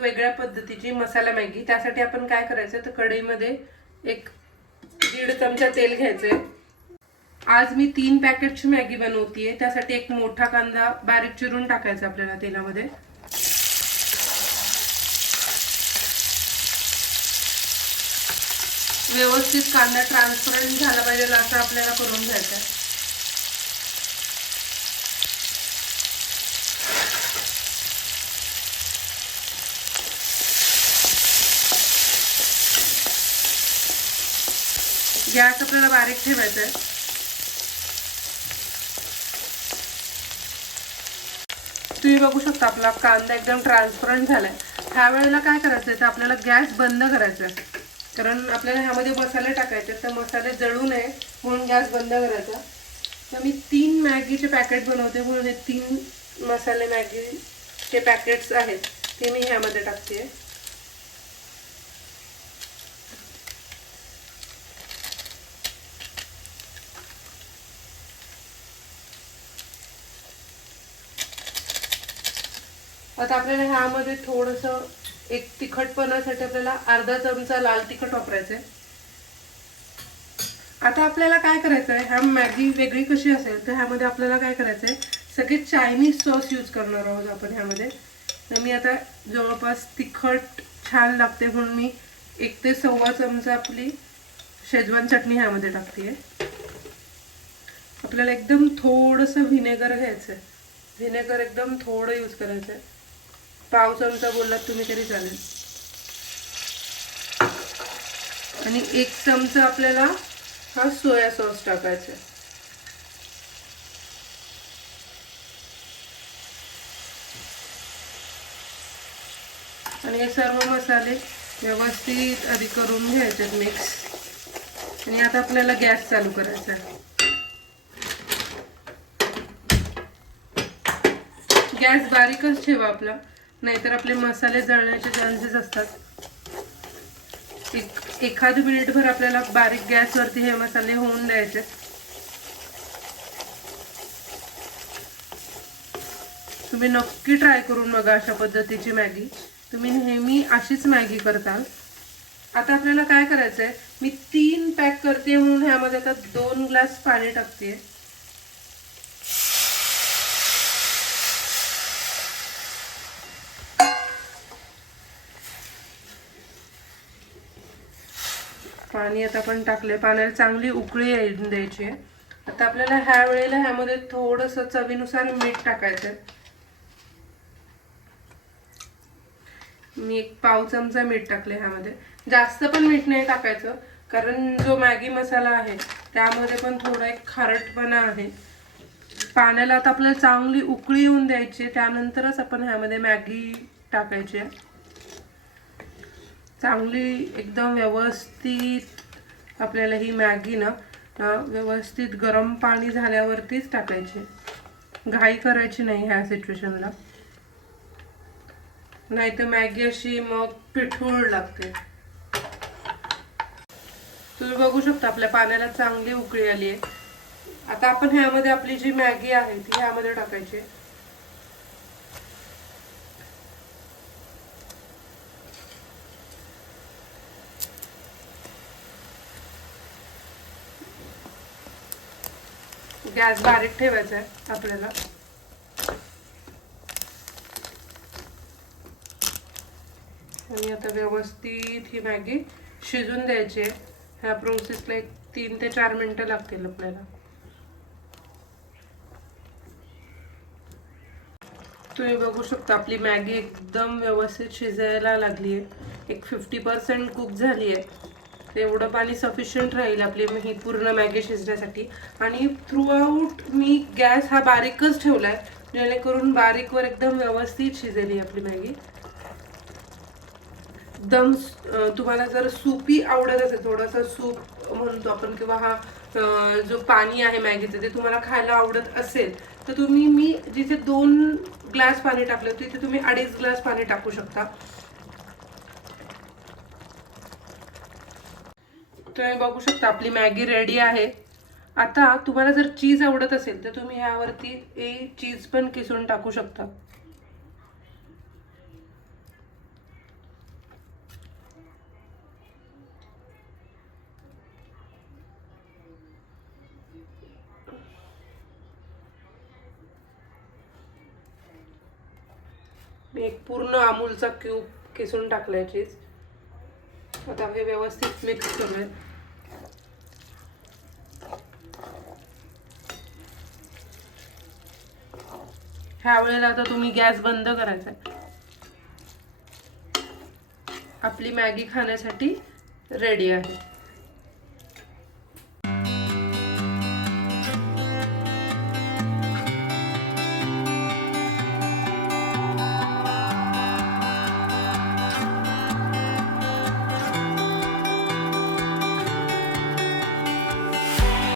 वेगळ्या पद्धतीची मसाला मॅगी. त्यासाठी आपण काय करायचं तर कढईमध्ये 1-1.5 चमचा तेल घ्यायचंय. आज मी 3 पॅकेटची मॅगी बनवतीये. त्यासाठी एक मोठा कांदा बारीक चिरून टाकायचा आपल्याला तेलामध्ये. व्यवस्थित कांदा ट्रान्सपरंट झाला पाहिजे असं आपल्याला करून घ्यायचं आहे. गॅस आपल्याला बारीक ठेवायचा आहे. तुम्ही बघू शकता आपला कांदा एकदम ट्रान्सपरंट झालाय. ह्या वेळेला काय करायचं तर आपल्याला गॅस बंद करायचा आहे, कारण आपल्याला ह्यामध्ये मसाले टाकायचे. तर मसाले जळू नये म्हणून गॅस बंद करायचा. तर मी 3 मॅगीचे पॅकेट बनवते म्हणून हे 3 मसाले मॅगीचे पॅकेट्स आहेत ते मी ह्यामध्ये टाकते. आता आपल्याला ह्यामध्ये थोडंसं एक तिखटपणासाठी आपल्याला अर्धा चमचा लाल तिखट वापरायचं आहे. आता आपल्याला काय करायचं आहे, ह्या मॅगी वेगळी कशी असेल तर ह्यामध्ये आपल्याला काय करायचं आहे, सगळे चायनीज सॉस यूज करणार आहोत आपण ह्यामध्ये. तर मी आता जवळपास तिखट छान लागते म्हणून मी 1 ते 1.25 चमचा आपली शेजवान चटणी ह्यामध्ये टाकते. आपल्याला एकदम थोडंसं व्हिनेगर घ्यायचं आहे. व्हिनेगर एकदम थोडं यूज करायचं आहे. 1/2 चमचा बोललात तुम्ही तरी चालेल. आणि 1 चमचा आपल्याला हा सोया सॉस टाकायचा आहे. आणि हे सर्व मसाले व्यवस्थित आधी करून घ्यायचे मिक्स. आणि आता आपल्याला गॅस चालू करायचा आहे. गॅस बारीकच ठेवा आपला, नाहीतर आपले मसाले जळण्याचे चान्सेस असतात. एखाद मिनिटभर आपल्याला बारीक गॅसवरती हे मसाले होऊन द्यायचे. तुम्ही नक्की ट्राय करून बघा अशा पद्धतीची मॅगी. तुम्ही नेहमी अशीच मॅगी करताल. आता आपल्याला काय करायचंय, मी 3 पॅक करते म्हणून ह्यामध्ये आता 2 ग्लास पाणी टाकते. पाणी आता आपण टाकले. पाण्याला चांगली उकळी येऊन द्यायची आहे. आता आपल्याला ह्या वेळेला ह्यामध्ये थोडंसं चवीनुसार मीठ टाकायचं आहे. मी 1/2 चमचा मीठ टाकले ह्यामध्ये. जास्त पण मीठ नाही टाकायचं, कारण जो मॅगी मसाला आहे त्यामध्ये पण थोडा एक खारटपणा आहे. पाण्याला आता आपल्याला चांगली उकळी येऊन द्यायची, त्यानंतरच आपण ह्यामध्ये मॅगी टाकायची आहे. चांगली एकदम व्यवस्थित आपल्याला ही मॅगी ना व्यवस्थित गरम पाणी झाल्यावरतीच टाकायची. घाई करायची नाही ह्या सिच्युएशनला, नाही तर मॅगी अशी मग पिठूळ लागते. तुम्ही बघू शकता आपल्या पाण्याला चांगली उकळी आली आहे. आता आपण ह्यामध्ये आपली जी मॅगी आहे ती ह्यामध्ये टाकायची. गॅस बारीक ठेवायचा आहे आपल्याला. आणि आता व्यवस्थित ही मॅगी शिजून द्यायची आहे. ह्या प्रोसेसला 3 ते 4 मिनिटं लागतील आपल्याला. तुम्ही बघू शकता आपली मॅगी एकदम व्यवस्थित शिजायला लागली आहे. एक 50% कुक झाली आहे. एवढं पाणी सफिशियंट राहील आपली ही पूर्ण मॅगी शिजण्यासाठी. आणि थ्रू आउट मी गॅस हा बारीकच ठेवलाय, जेणेकरून बारीकवर एकदम व्यवस्थित शिजेली आपली मॅगी. एकदम तुम्हाला जर सूपी आवडत असेल, थोडासा सूप म्हणतो आपण, किंवा हा जो पाणी आहे मॅगीचं ते तुम्हाला खायला आवडत असेल तर तुम्ही, मी जिथे 2 ग्लास पाणी टाकलं तिथे तुम्ही 2.5 ग्लास पाणी टाकू शकता. तुम्ही बघू शकता आपली मॅगी रेडी आहे. आता तुम्हाला जर चीज आवडत असेल तर तुम्ही ह्यावरती चीज पण किसून टाकू शकता. मी एक पूर्ण अमूलचा क्यूब किसून टाकलाय चीज. आता हे व्यवस्थित मिक्स करूया. ह्या वेळेला आता तुम्ही गॅस बंद करायचा. आपली मॅगी खाण्यासाठी रेडी आहे.